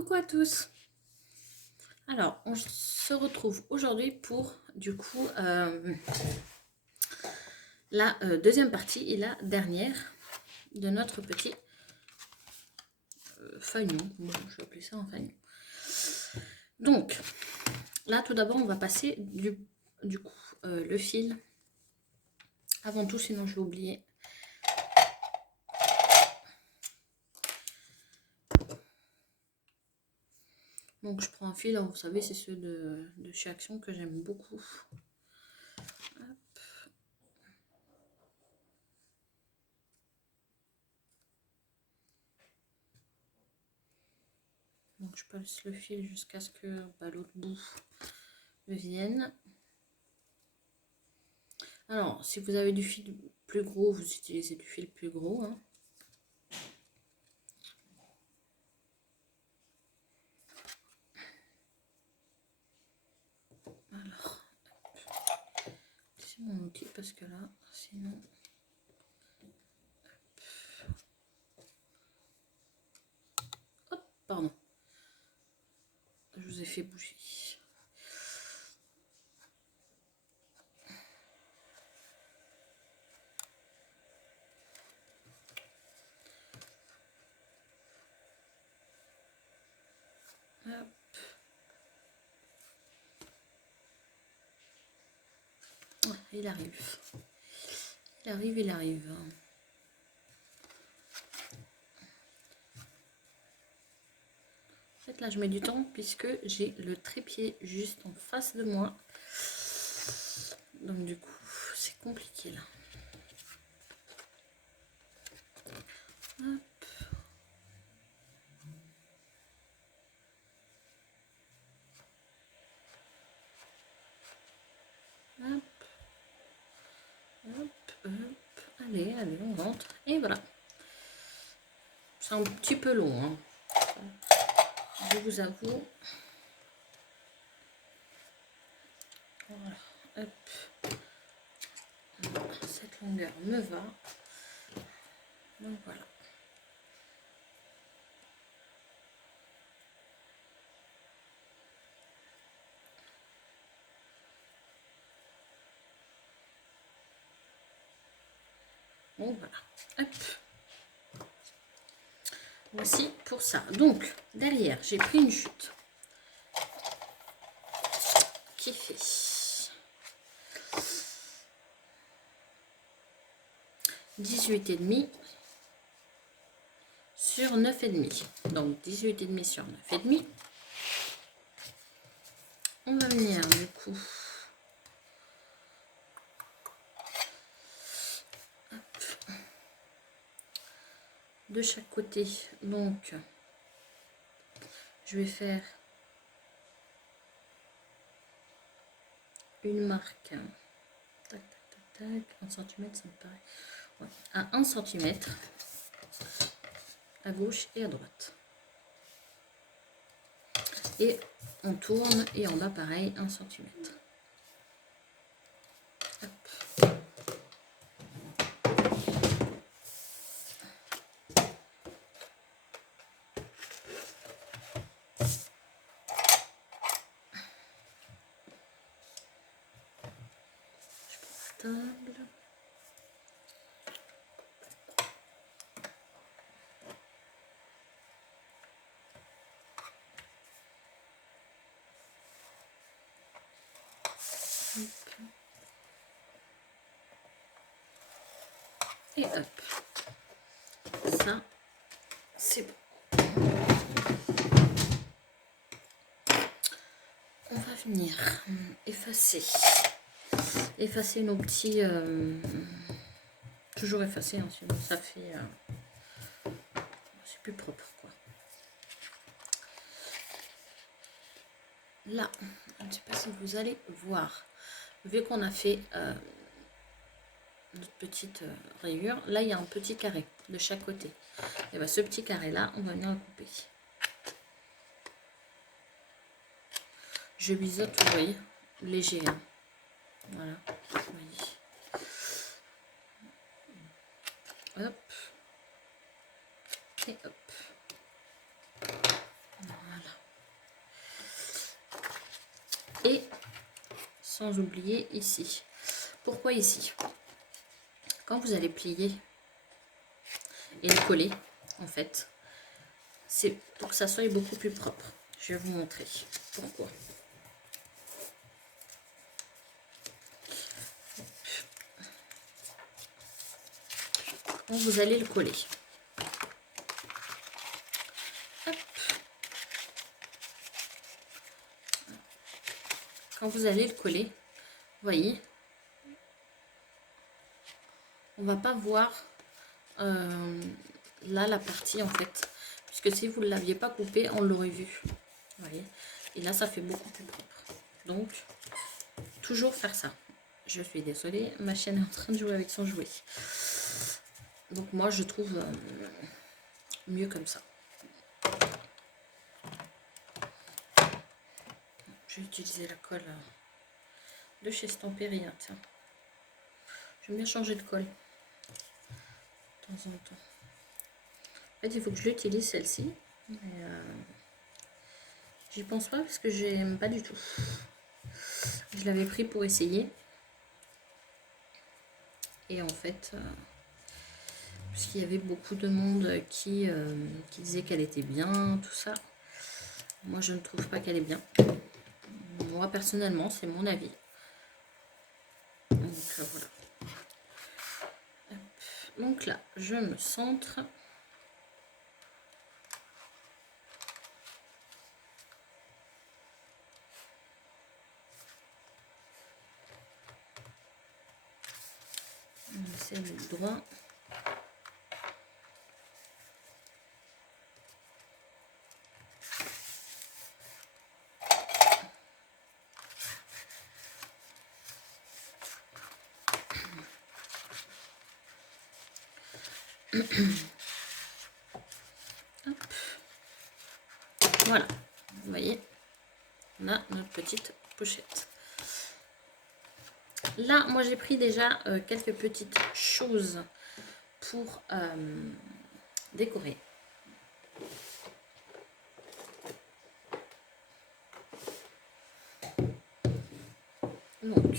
Coucou à tous. Alors, on se retrouve aujourd'hui pour, du coup, la deuxième partie et la dernière de notre petit fanion. Bon, je vais appeler ça un fanion. Donc, là, tout d'abord, on va passer du coup le fil. Avant tout, sinon je vais oublier. Donc, je prends un fil, vous savez, c'est ceux de chez Action que j'aime beaucoup. Hop. Donc, je passe le fil jusqu'à ce que l'autre bout vienne. Alors, si vous avez du fil plus gros, vous utilisez du fil plus gros. Hein. Alors, c'est mon outil parce que là, sinon... Hop, pardon. Je vous ai fait bouger. Hop. Ouais, il arrive. Il arrive, il arrive. En fait, là, je mets du temps puisque j'ai le trépied juste en face de moi. Donc, du coup, c'est compliqué, là. Hop. Hop. Hop, hop. Allez, allez, on rentre. Et voilà. C'est un petit peu long, hein. Je vous avoue. Voilà. Hop. Cette longueur me va. Donc voilà. Donc voilà. Hop. Voici pour ça. Donc, derrière, j'ai pris une chute qui fait 18,5 sur 9,5. Donc, 18,5 sur 9,5. On va venir, du coup, hop, de chaque côté. Donc, je vais faire une marque. Tac, tac, tac, tac. 1 cm, ça me paraît. Ouais, à 1 cm. À gauche et à droite. Et on tourne et en bas pareil 1 cm. Hop. Je prends la table. Et hop, ça c'est bon. On va venir effacer nos petits, toujours effacer, hein, sinon ça fait, c'est plus propre quoi. Là, je ne sais pas si vous allez voir, vu qu'on a fait notre petite rayure, là il y a un petit carré de chaque côté. Et bien ce petit carré là, on va venir le couper. Je biseaute, vous voyez, léger. Hein. Voilà, vous voyez. Hop. Et hop. Voilà. sans oublier ici. Pourquoi ici? Quand vous allez plier et le coller, en fait, c'est pour que ça soit beaucoup plus propre. Je vais vous montrer pourquoi. Quand vous allez le coller. Hop. Quand vous allez le coller, vous voyez, on va pas voir là la partie en fait, puisque si vous ne l'aviez pas coupé, on l'aurait vu. Vous voyez, et là ça fait beaucoup plus propre. Donc toujours faire ça. Je suis désolée, ma chaîne est en train de jouer avec son jouet. Donc moi je trouve mieux comme ça. Je vais utiliser la colle de chez Stampéry. Tiens, j'aime bien changer de colle de temps en temps. En fait, il faut que je l'utilise celle-ci, mais j'y pense pas parce que j'aime pas du tout. Je l'avais pris pour essayer. Et en fait, puisqu'il y avait beaucoup de monde qui disait qu'elle était bien, tout ça, moi je ne trouve pas qu'elle est bien. Moi personnellement, c'est mon avis. Donc voilà. Hop. Donc là, je me centre. On essaie de droit. Hop. Voilà, vous voyez, on a notre petite pochette. Là, moi j'ai pris déjà quelques petites choses pour décorer. Donc,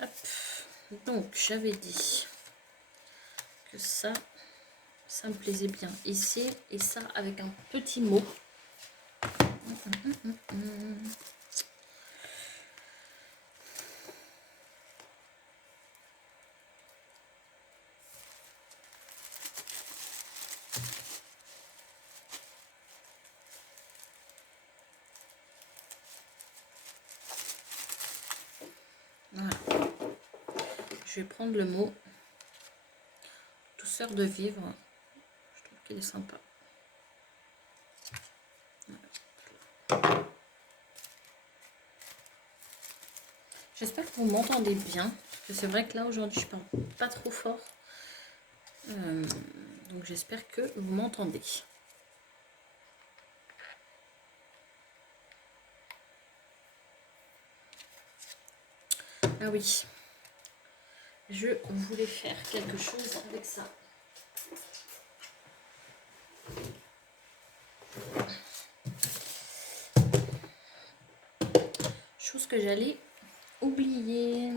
hop. Donc j'avais dit que ça me plaisait bien ici, et ça avec un petit mot. Voilà. Je vais prendre le mot douceur de vivre. Je trouve qu'il est sympa. J'espère que vous m'entendez bien, parce que c'est vrai que là aujourd'hui je parle pas trop fort. Donc j'espère que vous m'entendez. Ah oui, je voulais faire quelque chose avec ça. Chose que j'allais oublier.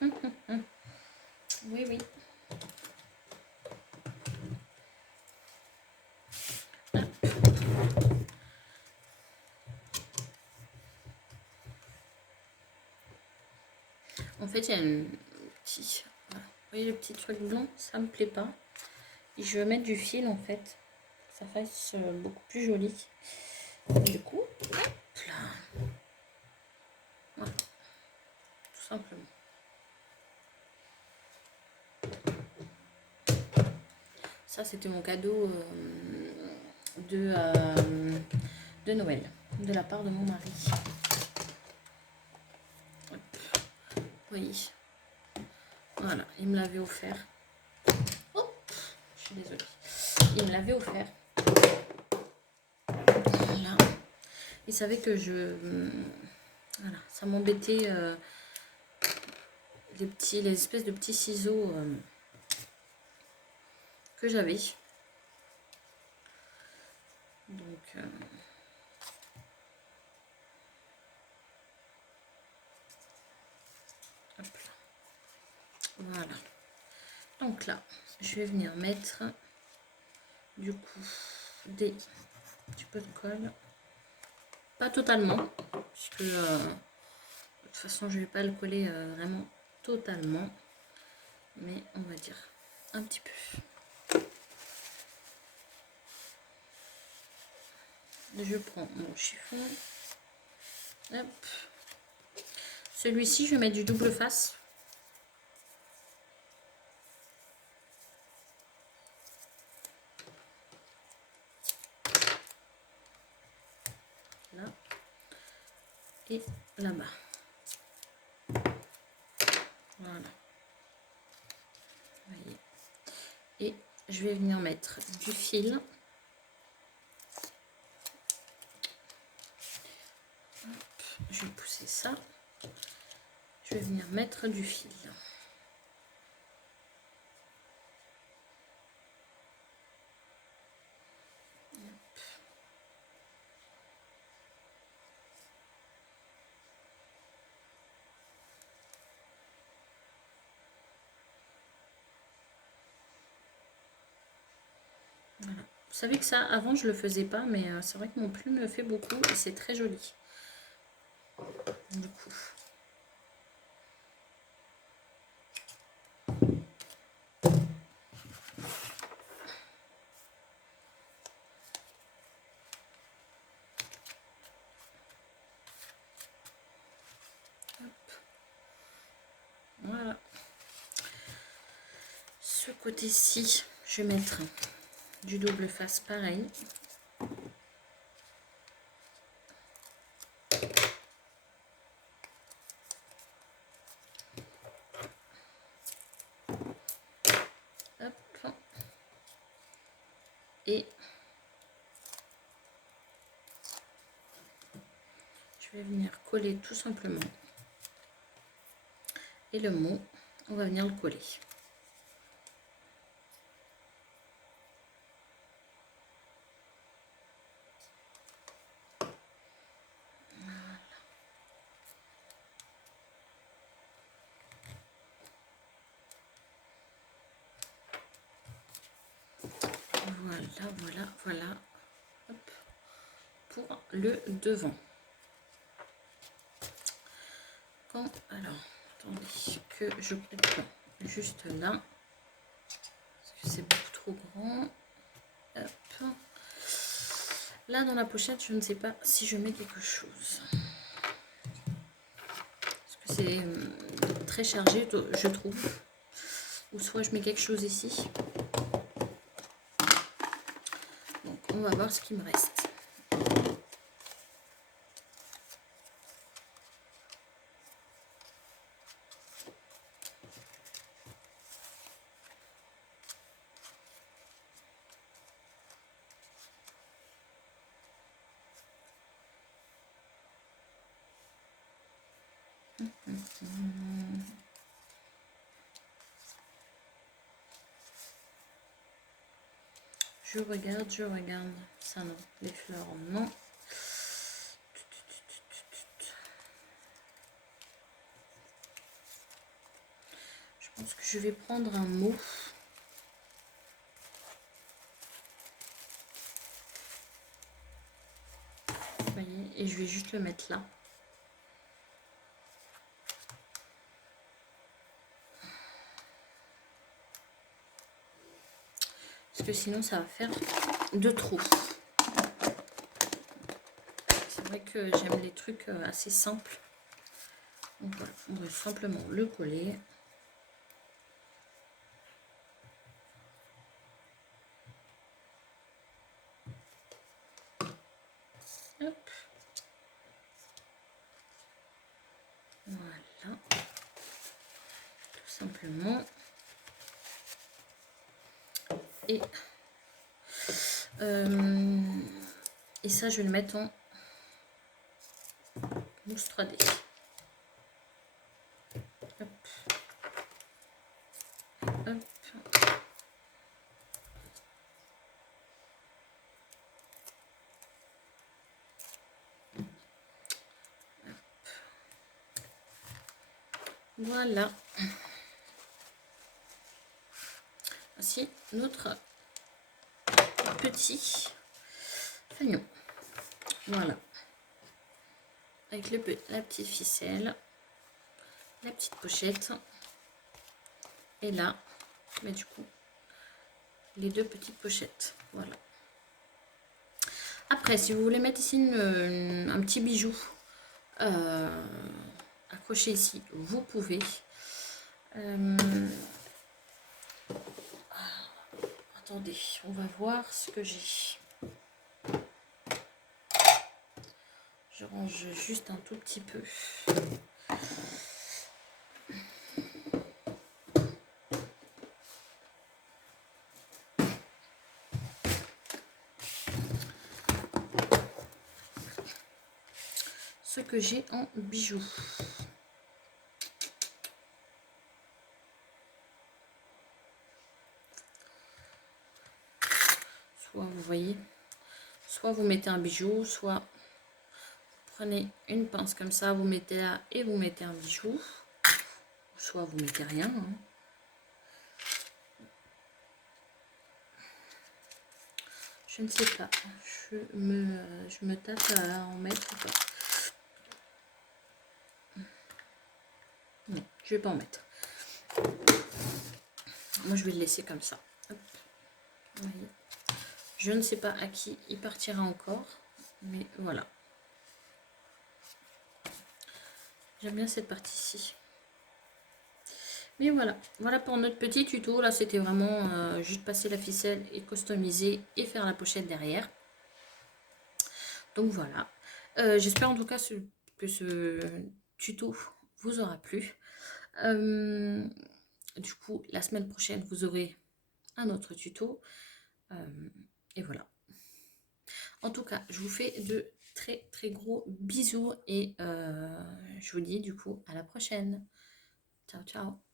Oui, oui. En fait, il y a une petite... Voilà. Vous voyez le petit truc blanc, ça me plaît pas. Et je vais mettre du fil en fait, pour que ça fasse beaucoup plus joli. Et du coup, hop là. Voilà, tout simplement. Ça, c'était mon cadeau de Noël, de la part de mon mari. Hop. Vous voyez. Voilà, il me l'avait offert. Oh, je suis désolée. Il me l'avait offert. Voilà. Il savait que voilà, ça m'embêtait les espèces de petits ciseaux que j'avais. Donc, hop là. Voilà. Donc là, je vais venir mettre du coup des petits peu de colle. Pas totalement, puisque de toute façon je vais pas le coller vraiment totalement. Mais on va dire un petit peu. Je prends mon chiffon. Hop. Celui-ci, je vais mettre du double face. Là. Et là-bas. Voilà. Vous voyez. Et je vais venir mettre du fil. Hop. Je vais pousser ça. Je vais venir mettre du fil. Voilà. Vous savez que ça, avant, je le faisais pas, mais c'est vrai que mon plume le fait beaucoup et c'est très joli. Du coup. Voilà. Ce côté-ci, je vais mettre du double face pareil. Hop. Et je vais venir coller tout simplement. Et le mot, on va venir le coller. Voilà. Hop. Pour le devant. Alors, attendez, que je coupe juste là. Parce que c'est beaucoup trop grand. Hop. Là, dans la pochette, je ne sais pas si je mets quelque chose. Parce que c'est très chargé, je trouve. Ou soit je mets quelque chose ici. Donc, on va voir ce qui me reste. Je regarde. Ça non, les fleurs non. Je pense que je vais prendre un mot. Vous voyez, et je vais juste le mettre là. Parce que sinon ça va faire de trop. C'est vrai que j'aime les trucs assez simples. Donc voilà, on va simplement le coller. Hop. Voilà. Tout simplement. Et ça, je vais le mettre en mousse 3D. Hop. Hop. Voilà. Voici notre petit fanion. Voilà. Avec la petite ficelle, la petite pochette. Et là, mais du coup, les deux petites pochettes. Voilà. Après, si vous voulez mettre ici un petit bijou accroché ici, vous pouvez. Attendez, on va voir ce que j'ai. Je range juste un tout petit peu. Ce que j'ai en bijoux. Soit vous voyez, soit vous mettez un bijou, soit vous prenez une pince comme ça, vous mettez là et vous mettez un bijou. Soit vous mettez rien. Hein. Je ne sais pas. Je me tâte à en mettre ou pas. Non, je vais pas en mettre. Moi, je vais le laisser comme ça. Hop. Voyez. Je ne sais pas à qui il partira encore, mais voilà. J'aime bien cette partie-ci. Mais voilà, voilà pour notre petit tuto. Là, c'était vraiment juste passer la ficelle et customiser et faire la pochette derrière. Donc voilà. J'espère en tout cas que ce tuto vous aura plu. Du coup, la semaine prochaine, vous aurez un autre tuto. Et voilà. En tout cas, je vous fais de très très gros bisous et je vous dis du coup à la prochaine. Ciao, ciao.